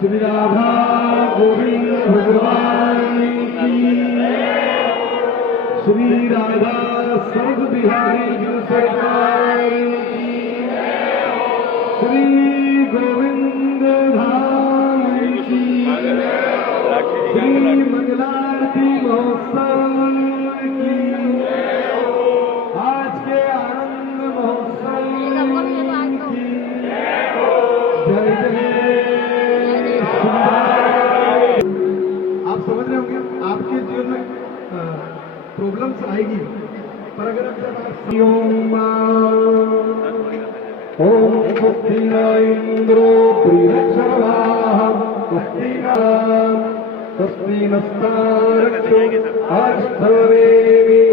श्री राधा गोविंद भगवान की, श्री राधा सर्व बिहारी जी सरकार की, श्री गोविंद धाम की, श्री मंगलारती महोत्सव की, आज के आनंद महोत्सव की जय जय। आप समझ रहे होंगे आपके जीवन में प्रॉब्लम्स आएगी, पर अगर आप ओम स्वस्ति न इंद्रो बृहस्पतिः स्वस्ति नस्तारक्षो अष्टवेदिः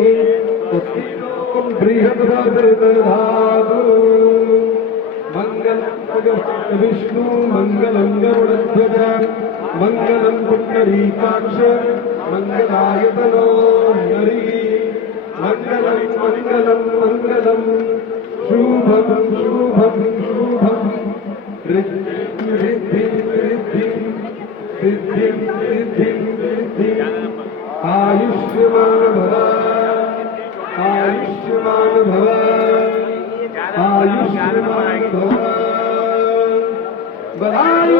स्वस्ति नो बृहस्पतिर्दधातु मंगलम विष्णु मंगलम गरुड़ध्वज मंगलम पुंडरीकाक्ष मंगलायतनो हरि मंगलम मंगलम मंगलम शुभम शुभम शुभम रिद्धि रिद्धि रिद्धि सिद्धि सिद्धि सिद्धि आयुष्मान भव आयुष्मान भव आयुष्मान भव बधाई